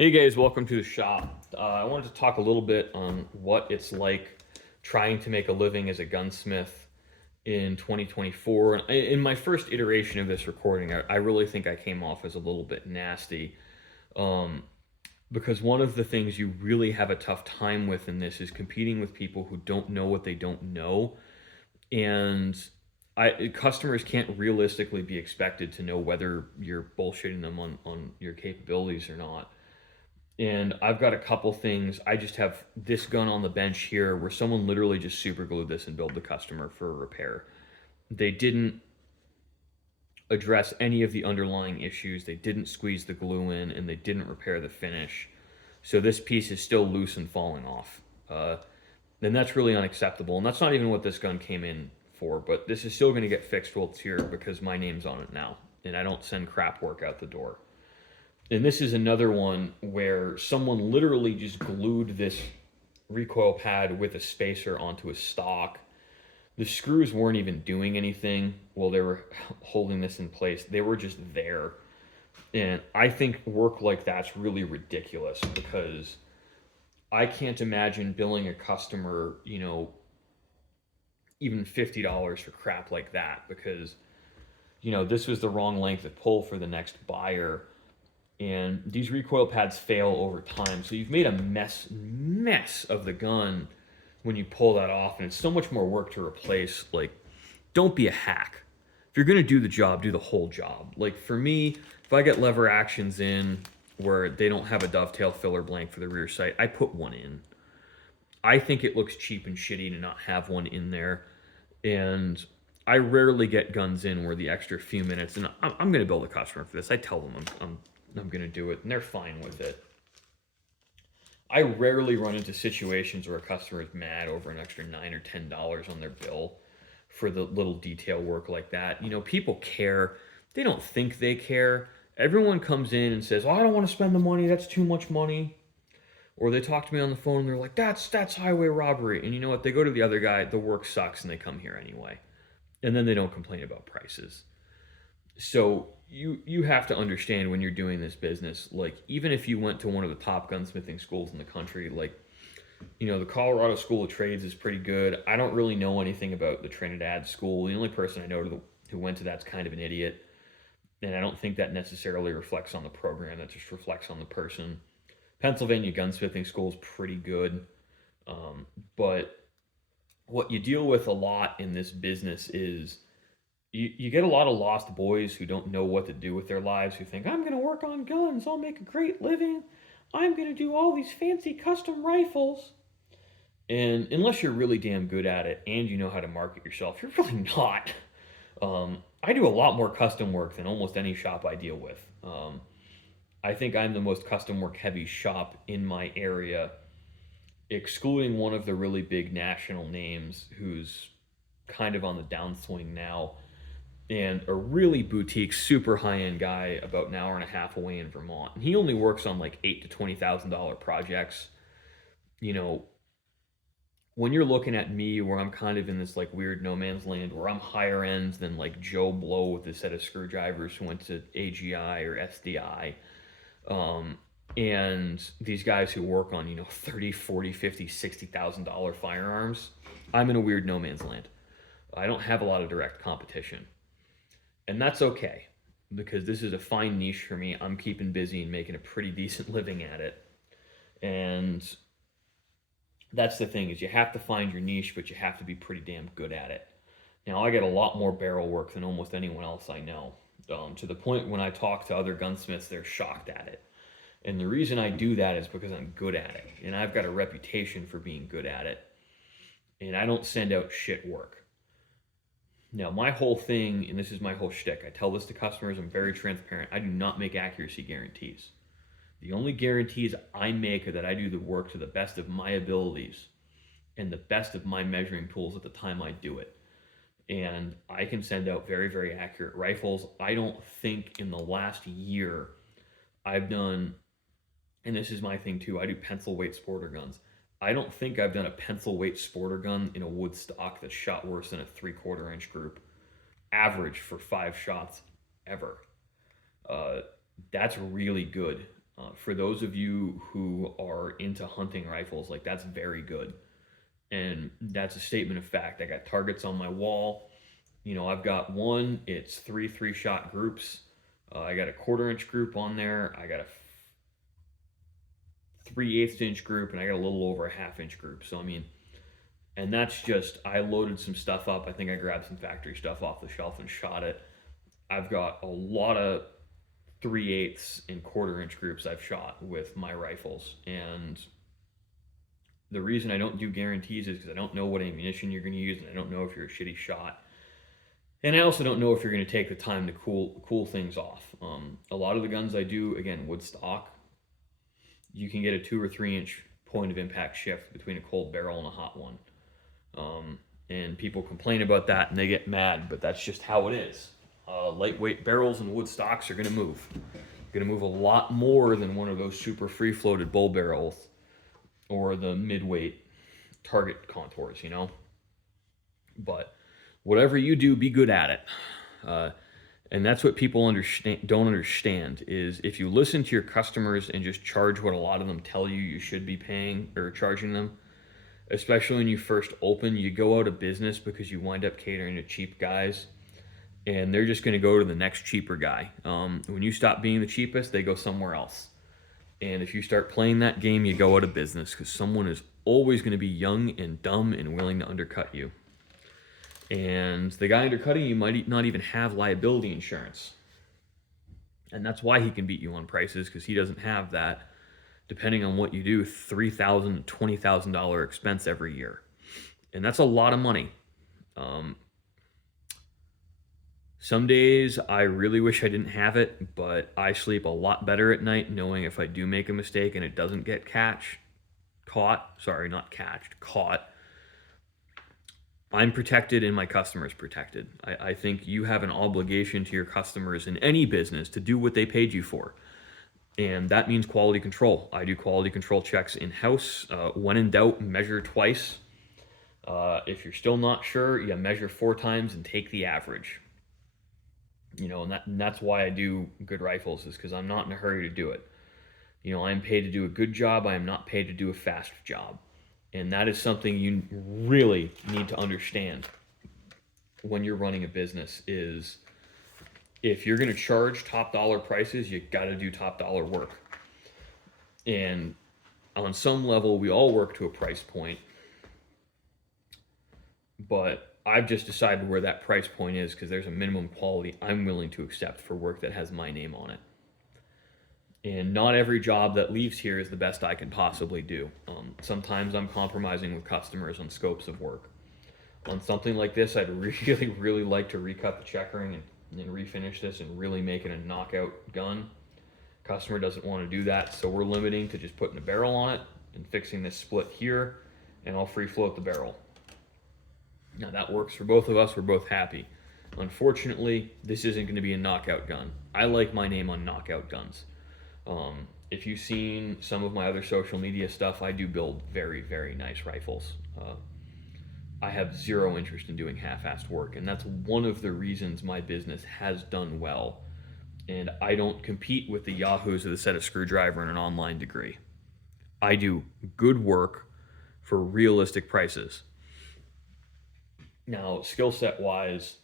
Hey guys, welcome to the shop. I wanted to talk a little bit on what it's like trying to make a living as a gunsmith in 2024. In my first iteration of this recording, I really think I came off as a little bit nasty, um, because one of the things you really have a tough time with in this is competing with people who don't know what they don't know, and customers can't realistically be expected to know whether you're bullshitting them on your capabilities or not. And I've got a couple things. I just have this gun on the bench here where someone literally just super glued this and billed the customer for a repair. They didn't address any of the underlying issues. They didn't squeeze the glue in and they didn't repair the finish. So this piece is still loose and falling off. Then that's really unacceptable. And that's not even what this gun came in for, but this is still going to get fixed while it's here because my name's on it now. And I don't send crap work out the door. And this is another one where someone literally just glued this recoil pad with a spacer onto a stock. The screws weren't even doing anything while they were holding this in place. They were just there. And I think work like that's really ridiculous because I can't imagine billing a customer, even $50 for crap like that because, this was the wrong length of pull for the next buyer, and these recoil pads fail over time. So you've made a mess of the gun when you pull that off, and it's so much more work to replace. Like, don't be a hack. If you're gonna do the job, do the whole job. Like for me, if I get lever actions in where they don't have a dovetail filler blank for the rear sight, I put one in. I think it looks cheap and shitty to not have one in there, and I rarely get guns in where the extra few minutes, and I'm going to bill the customer for this. I tell them I'm going to do it, and they're fine with it. I rarely run into situations where a customer is mad over an extra $9 or $10 on their bill for the little detail work like that. People care. They don't think they care. Everyone comes in and says, "Oh, I don't want to spend the money. That's too much money." Or they talk to me on the phone and they're like, "That's highway robbery." And you know what? They go to the other guy, the work sucks, and they come here anyway. And then they don't complain about prices. So you have to understand when you're doing this business, like even if you went to one of the top gunsmithing schools in the country, like the Colorado School of Trades is pretty good. I don't really know anything about the Trinidad school. The only person I know who went to that's kind of an idiot, and I don't think that necessarily reflects on the program. That just reflects on the person. Pennsylvania gunsmithing school is pretty good, but what you deal with a lot in this business is you get a lot of lost boys who don't know what to do with their lives, who think, "I'm going to work on guns, I'll make a great living, I'm going to do all these fancy custom rifles." And unless you're really damn good at it and you know how to market yourself, you're really not. I do a lot more custom work than almost any shop I deal with. I think I'm the most custom work heavy shop in my area, excluding one of the really big national names who's kind of on the downswing now, and a really boutique, super high end guy about an hour and a half away in Vermont. And he only works on like $8,000 to $20,000 projects. You know, when you're looking at me, where I'm kind of in this like weird no man's land, where I'm higher end than like Joe Blow with a set of screwdrivers who went to AGI or SDI, and these guys who work on 30, 40, 50, $60,000 firearms, I'm in a weird no man's land. I don't have a lot of direct competition, and that's okay because this is a fine niche for me. I'm keeping busy and making a pretty decent living at it, and that's the thing, is you have to find your niche, but you have to be pretty damn good at it. Now I get a lot more barrel work than almost anyone else I know, to the point when I talk to other gunsmiths, they're shocked at it. And the reason I do that is because I'm good at it. And I've got a reputation for being good at it. And I don't send out shit work. Now, my whole thing, and this is my whole shtick, I tell this to customers, I'm very transparent. I do not make accuracy guarantees. The only guarantees I make are that I do the work to the best of my abilities and the best of my measuring tools at the time I do it. And I can send out very, very accurate rifles. I don't think in the last year I've done, and this is my thing too, I do pencil weight sporter guns. I don't think I've done a pencil weight sporter gun in a wood stock that shot worse than a 3/4 inch group, average for 5 shots ever. Uh, that's really good. For those of you who are into hunting rifles, like that's very good. And that's a statement of fact. I got targets on my wall. I've got one, it's three shot groups. I got a 1/4 inch group on there. I got a 3/8 inch group, and I got a little over a 1/2 inch group. So, I mean, and that's just, I loaded some stuff up. I think I grabbed some factory stuff off the shelf and shot it. I've got a lot of 3/8 and 1/4 inch groups I've shot with my rifles. And the reason I don't do guarantees is because I don't know what ammunition you're going to use, and I don't know if you're a shitty shot. And I also don't know if you're going to take the time to cool things off. A lot of the guns I do, again, wood stock, you can get a 2 or 3 inch point of impact shift between a cold barrel and a hot one. And people complain about that and they get mad, but that's just how it is. Lightweight barrels and wood stocks are going to move. Going to move a lot more than one of those super free floated bull barrels or the midweight target contours, But whatever you do, be good at it. And that's what people don't understand is if you listen to your customers and just charge what a lot of them tell you should be paying or charging them, especially when you first open, you go out of business because you wind up catering to cheap guys, and they're just going to go to the next cheaper guy. When you stop being the cheapest, they go somewhere else. And if you start playing that game, you go out of business because someone is always going to be young and dumb and willing to undercut you. And the guy undercutting you might not even have liability insurance. And that's why he can beat you on prices, because he doesn't have that, depending on what you do, $3,000 to $20,000 expense every year. And that's a lot of money. Some days I really wish I didn't have it, but I sleep a lot better at night knowing if I do make a mistake and it doesn't get caught, I'm protected and my customer's protected. I think you have an obligation to your customers in any business to do what they paid you for. And that means quality control. I do quality control checks in-house. When in doubt, measure twice. If you're still not sure, you measure 4 times and take the average. And that's why I do good rifles, is because I'm not in a hurry to do it. I'm paid to do a good job. I am not paid to do a fast job. And that is something you really need to understand when you're running a business is if you're going to charge top dollar prices, you got to do top dollar work. And on some level, we all work to a price point. But I've just decided where that price point is because there's a minimum quality I'm willing to accept for work that has my name on it. And not every job that leaves here is the best I can possibly do. Sometimes I'm compromising with customers on scopes of work. On something like this, I'd really, really like to recut the checkering and refinish this and really make it a knockout gun. Customer doesn't want to do that, so we're limiting to just putting a barrel on it and fixing this split here, and I'll free float the barrel. Now that works for both of us, we're both happy. Unfortunately, this isn't going to be a knockout gun. I like my name on knockout guns. If you've seen some of my other social media stuff, I do build very, very nice rifles. I have zero interest in doing half-assed work, and that's one of the reasons my business has done well. And I don't compete with the yahoos with a set of screwdriver and an online degree. I do good work for realistic prices. Now, skill set wise,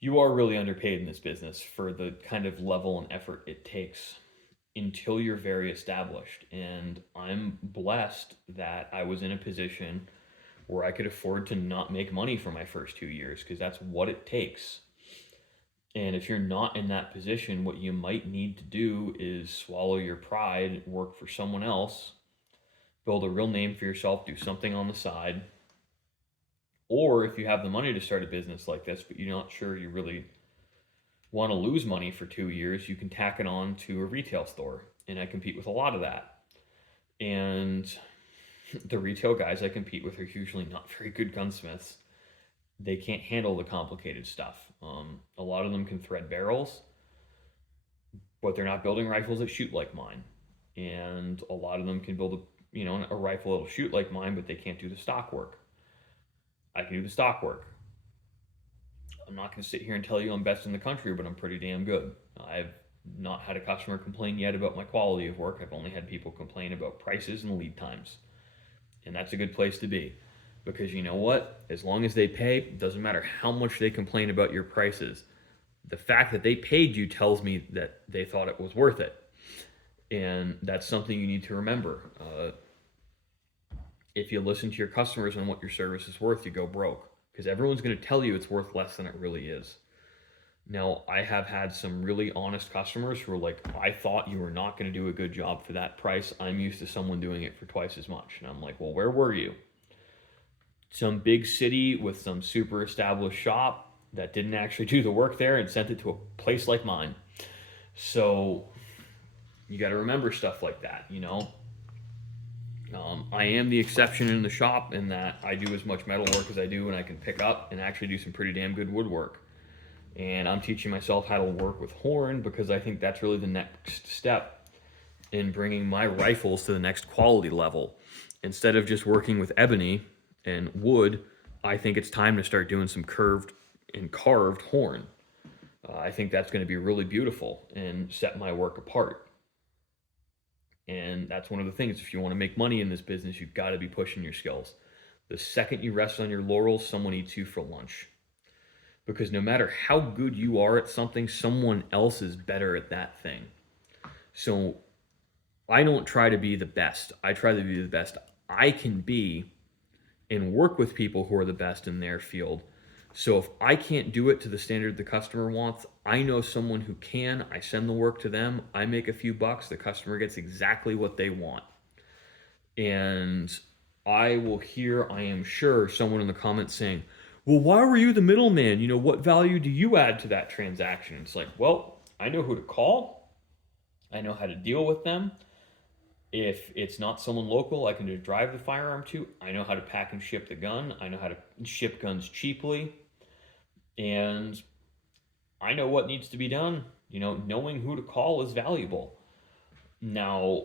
you are really underpaid in this business for the kind of level and effort it takes until you're very established. And I'm blessed that I was in a position where I could afford to not make money for my first 2 years, because that's what it takes. And if you're not in that position, what you might need to do is swallow your pride, work for someone else, build a real name for yourself, do something on the side. Or if you have the money to start a business like this, but you're not sure you really want to lose money for 2 years, you can tack it on to a retail store. And I compete with a lot of that. And the retail guys I compete with are usually not very good gunsmiths. They can't handle the complicated stuff. A lot of them can thread barrels, but they're not building rifles that shoot like mine. And a lot of them can build a rifle that'll shoot like mine, but they can't do the stock work. I can do the stock work. I'm not going to sit here and tell you I'm best in the country, but I'm pretty damn good. I've not had a customer complain yet about my quality of work. I've only had people complain about prices and lead times. And that's a good place to be. Because you know what? As long as they pay, it doesn't matter how much they complain about your prices. The fact that they paid you tells me that they thought it was worth it. And that's something you need to remember. If you listen to your customers on what your service is worth, you go broke. Because everyone's going to tell you it's worth less than it really is. Now, I have had some really honest customers who are like, I thought you were not going to do a good job for that price. I'm used to someone doing it for twice as much. And I'm like, well, where were you? Some big city with some super established shop that didn't actually do the work there and sent it to a place like mine. So you got to remember stuff like that, you know. I am the exception in the shop in that I do as much metal work as I do, and I can pick up and actually do some pretty damn good woodwork. And I'm teaching myself how to work with horn because I think that's really the next step in bringing my rifles to the next quality level. Instead of just working with ebony and wood, I think it's time to start doing some curved and carved horn. I think that's going to be really beautiful and set my work apart. And that's one of the things. If you want to make money in this business, you've got to be pushing your skills. The second you rest on your laurels, someone eats you for lunch. Because no matter how good you are at something, someone else is better at that thing. So I don't try to be the best. I try to be the best I can be and work with people who are the best in their field. So if I can't do it to the standard the customer wants, I know someone who can. I send the work to them. I make a few bucks. The customer gets exactly what they want. And I will hear, I am sure, someone in the comments saying, well, why were you the middleman? You know, what value do you add to that transaction? It's like, well, I know who to call. I know how to deal with them. If it's not someone local I can just drive the firearm to, I know how to pack and ship the gun. I know how to ship guns cheaply. And I know what needs to be done. You know, knowing who to call is valuable. Now,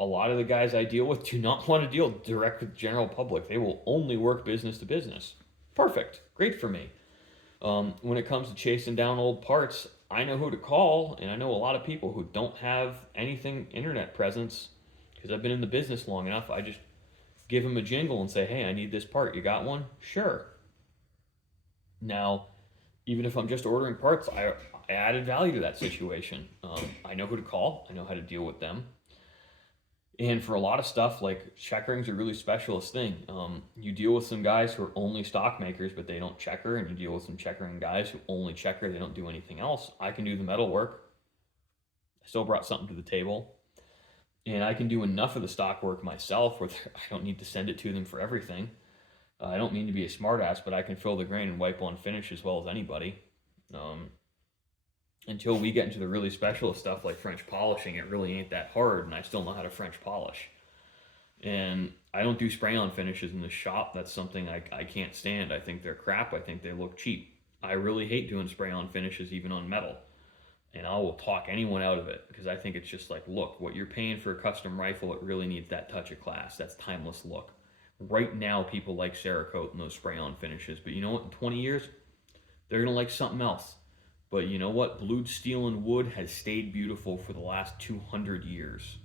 a lot of the guys I deal with do not want to deal direct with the general public. They will only work business to business. Perfect. Great for me. When it comes to chasing down old parts, I know who to call, and I know a lot of people who don't have anything internet presence because I've been in the business long enough. I just give them a jingle and say, hey, I need this part. You got one? Sure. Now, even if I'm just ordering parts, I added value to that situation. I know who to call. I know how to deal with them. And for a lot of stuff, like checkering's a really specialist thing. You deal with some guys who are only stock makers, but they don't checker, and you deal with some checkering guys who only checker, they don't do anything else. I can do the metal work. I still brought something to the table. And I can do enough of the stock work myself where I don't need to send it to them for everything. I don't mean to be a smartass, but I can fill the grain and wipe on finish as well as anybody. Until we get into the really specialist stuff like French polishing, it really ain't that hard, and I still know how to French polish. And I don't do spray-on finishes in the shop. That's something I can't stand. I think they're crap. I think they look cheap. I really hate doing spray-on finishes even on metal. And I will talk anyone out of it because I think it's just like, look, what you're paying for a custom rifle, it really needs that touch of class. That's timeless look. Right now, people like Cerakote and those spray-on finishes. But you know what? In 20 years, they're going to like something else. But you know what? Blued steel and wood has stayed beautiful for the last 200 years.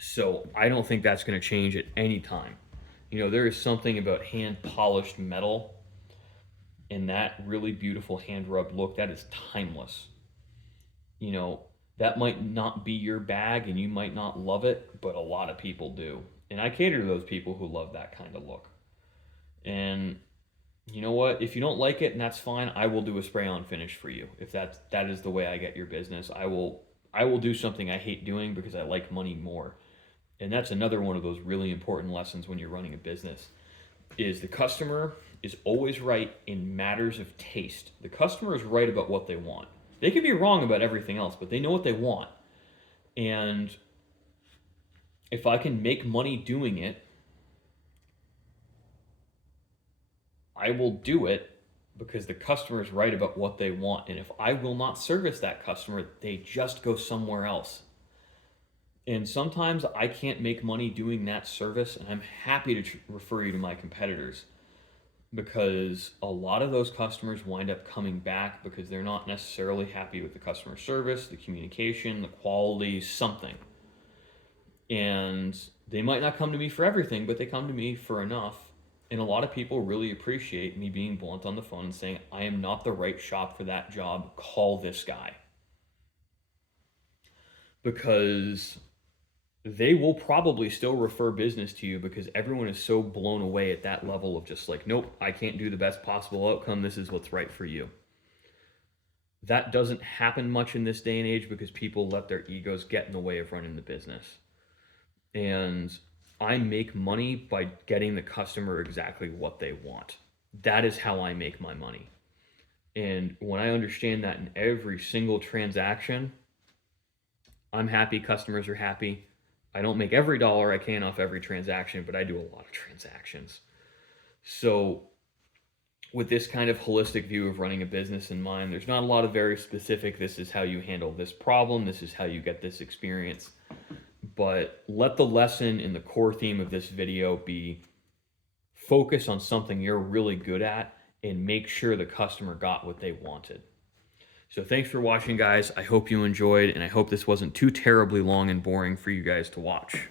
So I don't think that's going to change at any time. You know, there is something about hand-polished metal and that really beautiful hand-rubbed look that is timeless. You know, that might not be your bag and you might not love it, but a lot of people do. And I cater to those people who love that kind of look. And you know what? If you don't like it, and that's fine, I will do a spray-on finish for you. If that is the way I get your business, I will do something I hate doing because I like money more. And that's another one of those really important lessons when you're running a business. Is the customer is always right in matters of taste. The customer is right about what they want. They could be wrong about everything else, but they know what they want. And if I can make money doing it, I will do it because the customer is right about what they want. And if I will not service that customer, they just go somewhere else. And sometimes I can't make money doing that service, and I'm happy to refer you to my competitors. because a lot of those customers wind up coming back because they're not necessarily happy with the customer service, the communication, the quality, something. And they might not come to me for everything, but they come to me for enough. And a lot of people really appreciate me being blunt on the phone and saying, I am not the right shop for that job. Call this guy. Because they will probably still refer business to you because everyone is so blown away at that level of just like, nope, I can't do the best possible outcome. This is what's right for you. That doesn't happen much in this day and age because people let their egos get in the way of running the business. And I make money by getting the customer exactly what they want. That is how I make my money. And when I understand that in every single transaction, I'm happy, customers are happy. I don't make every dollar I can off every transaction, but I do a lot of transactions. So with this kind of holistic view of running a business in mind, there's not a lot of very specific, this is how you handle this problem, this is how you get this experience. But let the lesson and the core theme of this video be focus on something you're really good at and make sure the customer got what they wanted. So thanks for watching, guys. I hope you enjoyed, and I hope this wasn't too terribly long and boring for you guys to watch.